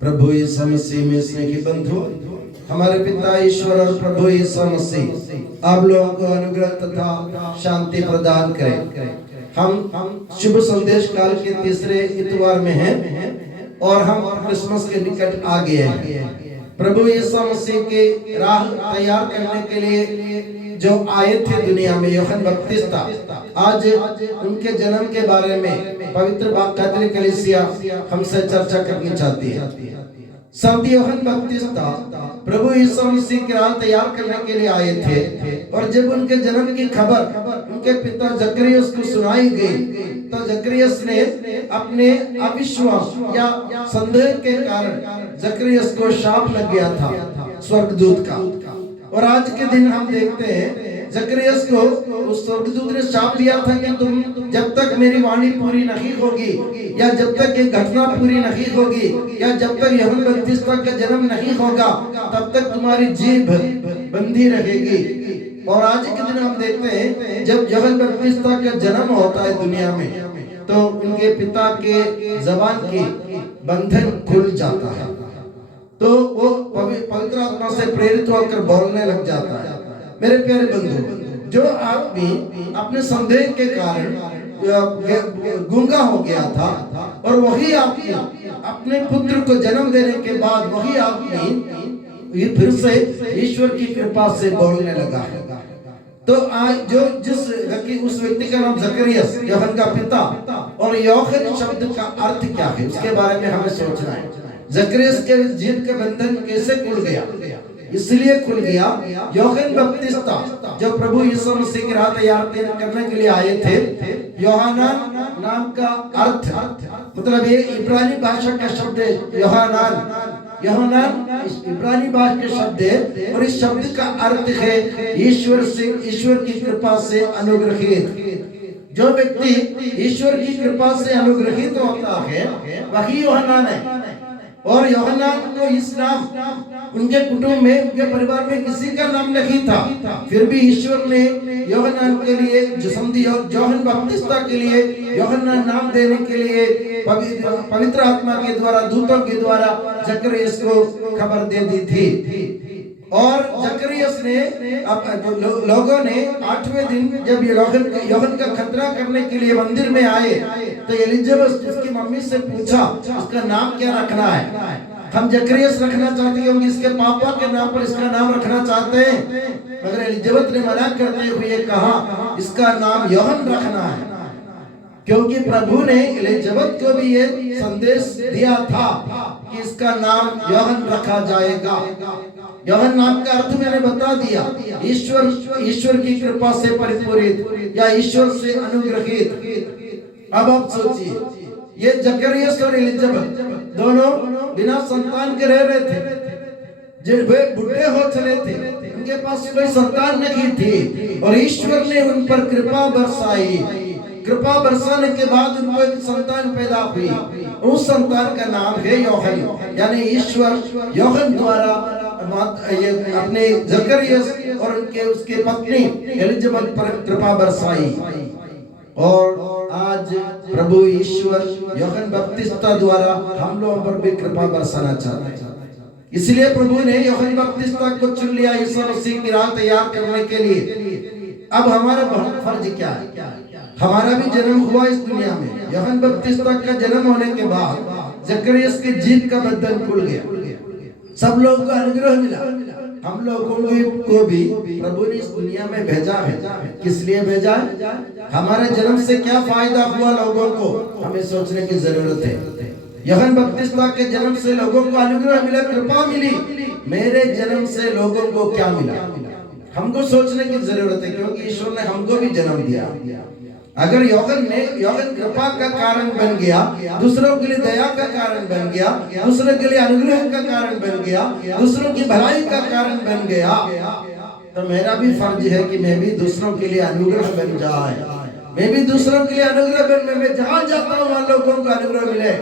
प्रभु यीशु मसीह में स्नेही बंधु, हमारे पिता ईश्वर और प्रभु यीशु मसीह आप लोगों को अनुग्रह तथा शांति प्रदान करें। हम शुभ संदेश काल के तीसरे इतवार में हैं और हम क्रिसमस के निकट आ गए हैं। प्रभु यीशु मसीह के राह तैयार करने के लिए जो आए थे दुनिया में यूहन्ना बपतिस्ता, आज उनके जन्म के बारे में पवित्र कैथोलिक कलीसिया हमसे चर्चा करनी चाहती है। संत यूहन्ना बपतिस्ता प्रभु यीशु मसीह की राह तैयार करने के लिए आए थे और जब उनके जन्म की खबर उनके पिता जकरियस को सुनाई गई तो जकरियस ने अपने अविश्वास या संदेह के कारण जकरियस को शाप लग गया था स्वर्गदूत का। और आज के दिन हम देखते हैं जकरियस को उस स्वर्गदूत ने शाप दिया था कि तुम जब तक मेरी वाणी पूरी नहीं होगी या जब तक ये घटना पूरी नहीं होगी या जब तक यूहन्ना बपतिस्ता का जन्म नहीं होगा तब तक तुम्हारी जीभ बंधी रहेगी। और आज के दिन हम देखते हैं जब यूहन्ना बपतिस्ता का जन्म होता है दुनिया में तो उनके पिता के जबान की बंधन खुल जाता है, तो वो पवित्र आत्मा से प्रेरित होकर बोलने लग जाता है। मेरे प्यारे बंधु, जो आदमी अपने संदेह के कारण गूंगा हो गया था और वही आदमी अपने पुत्र को जन्म देने के बाद वही आदमी ये फिर से ईश्वर की कृपा से बोलने लगा है। तो आज जो उस व्यक्ति का नाम जकरियस, यूहन्ना का पिता, और यूहन्ना शब्द का अर्थ क्या है उसके बारे में हमें सोचना है। जकरियस के जीभ का बंधन कैसे खुल गया? इसलिए खुल गया यूहन्ना बपतिस्ता जो प्रभु यीशु मसीह की राह तैयार करने के लिए आए थे। यूहन्ना नाम का अर्थ मतलब ये इब्रानी भाषा का शब्द है। यूहन्ना इब्रानी भाषा के शब्द है और इस शब्द का अर्थ है ईश्वर की कृपा से अनुग्रहित। जो व्यक्ति ईश्वर की कृपा से अनुग्रहित होता है वही यूहन्ना है। और यूहन्ना को इस नाम उनके कुटुंब में उनके परिवार में किसी का नाम नहीं था, फिर भी ईश्वर ने यूहन्ना के लिए यूहन्ना बपतिस्ता के लिए यूहन्ना नाम देने के लिए पवित्र आत्मा के द्वारा दूतों के द्वारा जकरियस को खबर दे दी थी। और जकरियस ने लोगों ने 8वें दिन जब यूहन्ना का खतरा करने के लिए मंदिर में आए तो एलिजाबेथ उसकी मम्मी से पूछा इसका नाम क्या रखना है। हम जकरियस रखना चाहते हैं, इसके पापा के नाम पर इसका नाम रखना चाहते हैं, मगर एलिजाबेथ ने मना करते हुए कहा इसका नाम यूहन्ना रखना है, क्योंकि प्रभु ने एलिजाबेथ को भी ये संदेश दिया था कि इसका नाम यूहन्ना रखा जाएगा। यूहन्ना नाम का अर्थ मैंने बता दिया, ईश्वर की कृपा से परिपूरित या ईश्वर से अनुग्रहित। अब आप सोचिए ये जकरियस और एलिजाबेथ दोनों बिना संतान के रह रहे थे, जब वे बूढ़े हो चले थे, उनके पास कोई संतान नहीं थी और ईश्वर ने उन पर कृपा बरसाई। कृपा बरसाने के बाद उनको एक संतान पैदा हुई, उस संतान का नाम है यूहन्ना, यानी ईश्वर यूहन्ना द्वारा अपने जकरियस और उसके पत्नी एलिजाबेथ पर कृपा बरसाई। और आज प्रभु ईश्वर यूहन्ना बपतिस्ता द्वारा हम लोगों पर भी कृपा बरसाना चाहते हैं। इसलिए प्रभु ने यूहन्ना बपतिस्ता को चुन लिया यीशु मसीह की राह तैयार करने के लिए। अब हमारा फर्ज क्या है? हमारा भी जन्म हुआ इस दुनिया में। यूहन्ना बपतिस्ता का जन्म होने के बाद जकरियस के जीभ का बंधन खुल गया, सब लोगों को अनुग्रह मिला। हम लोगों को भी प्रभु ने इस दुनिया में भेजा है। किस लिए भेजा है? हमारे जन्म से क्या फायदा हुआ लोगों को, हमें सोचने की जरूरत है। यूहन्ना बपतिस्ता के जन्म से लोगों को अनुग्रह मिला, कृपा मिली। मेरे जन्म से लोगों को क्या मिला, हमको सोचने की जरूरत है, क्योंकि ईश्वर ने हमको भी जन्म दिया। अगर यूहन्ना कृपा का कारण बन गया, दूसरों के लिए दया का कारण बन गया, दूसरों के लिए अनुग्रह का कारण बन गया, दूसरों की भलाई का कारण बन गया, तो मेरा भी फर्ज है कि मैं भी दूसरों के लिए अनुग्रह बन जाए। मैं भी दूसरों के लिए अनुग्रह बन, मैं जहां जाता हूं वहां लोगों को अनुग्रह मिले।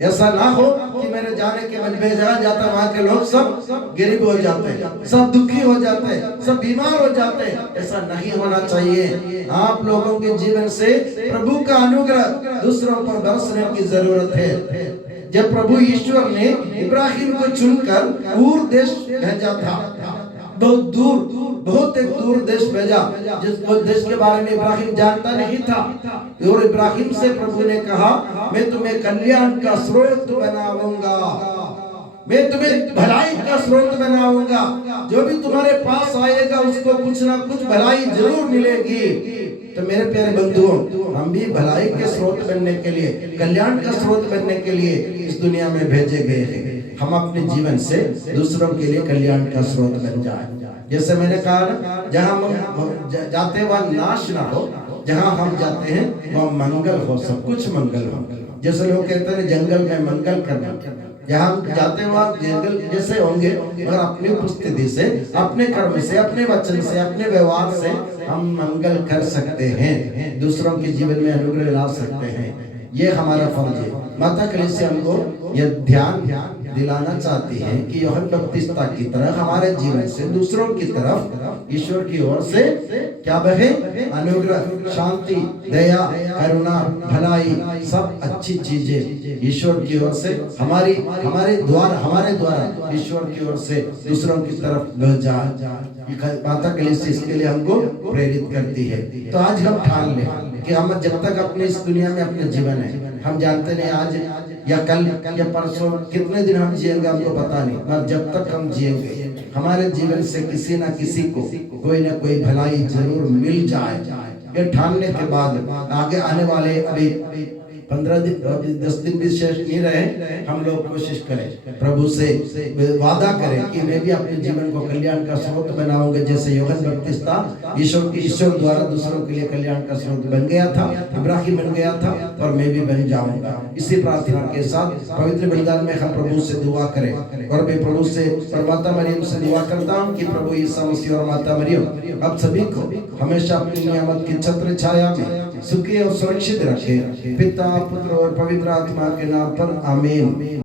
ऐसा ना हो कि मेरे जाने के बाद मैं जहाँ जाता वहाँ के लोग सब गरीब हो जाते हैं, सब दुखी हो जाते हैं, सब बीमार हो जाते हैं। ऐसा नहीं होना चाहिए। आप लोगों के जीवन से प्रभु का अनुग्रह दूसरों पर बरसने की जरूरत है। जब प्रभु ईश्वर ने इब्राहिम को चुनकर ऊर देश भेजा था, बहुत एक दूर देश भेजा, जिस देश के बारे में इब्राहिम जानता नहीं था। और इब्राहिम से प्रभु ने कहा, मैं तुम्हें कल्याण का स्रोत बनाऊंगा, मैं तुम्हें भलाई का स्रोत बनाऊंगा, जो भी तुम्हारे पास आएगा उसको कुछ ना कुछ भलाई जरूर मिलेगी। तो मेरे प्यारे बंधुओं, हम भी भलाई के स्रोत बनने के लिए, कल्याण का स्रोत बनने के लिए इस दुनिया में भेजे गए हैं। हम अपने जीवन से दूसरों के लिए कल्याण का स्रोत बन जाए। जैसे मैंने कहा, जहाँ हम जाते वहाँ नाश ना हो, जहाँ हम जाते हैं वहाँ मंगल हो, सब कुछ मंगल हो। जैसे लोग कहते हैं जंगल में मंगल करना, जहाँ हम जाते हैं वहाँ जंगल जैसे होंगे, और अपनी उपस्थिति से, अपने कर्म से, अपने वचन से, अपने व्यवहार से हम मंगल कर सकते हैं, दूसरों के जीवन में अनुग्रह ला सकते हैं। ये हमारा फर्ज है। माता कलीसिया हमको यह ध्यान दिलाना चाहती है कि यूहन्ना बपतिस्ता की तरह हमारे जीवन से दूसरों की तरफ ईश्वर की ओर से क्या बहे? अनुग्रह, शांति, दया, करुणा, भलाई, सब अच्छी चीजें ईश्वर की ओर से हमारे द्वारा ईश्वर की ओर से दूसरों की तरफ बह जाए। माता कलीसिया इसके लिए हमको प्रेरित करती है। तो आज हम ठान लें कि हम जब तक अपने इस दुनिया में अपने जीवन है, हम जानते नहीं आज या कल या परसों कितने दिन हम जिएंगे हमको पता नहीं, पर जब तक हम जिएंगे हमारे जीवन से किसी ना किसी को कोई ना कोई भलाई जरूर मिल जाए। ये ठानने के बाद आगे आने वाले अभी 15 दिन 10 दिन भी शेष नहीं रहे, हम लोग कोशिश करें, प्रभु से वादा करें कि मैं भी अपने जीवन को कल्याण का स्रोत बनाऊंगा। जैसे यूहन्ना बपतिस्ता ईश्वर द्वारा दूसरों के लिए कल्याण का स्रोत बन गया था, इब्राहिम बन गया था, और मैं भी बन जाऊंगा। इसी प्रार्थना के साथ पवित्र बलिदान में हम प्रभु से दुआ करें। और मैं प्रभु से और माता मरियम से दुआ करता हूँ कि प्रभु यीशु मसीह और माता मरियम आप सभी को हमेशा अपनी नियामत की छत्र छाया में सुखी और सुरक्षित रखे। पिता, पुत्र और पवित्र आत्मा के नाम पर आमीन।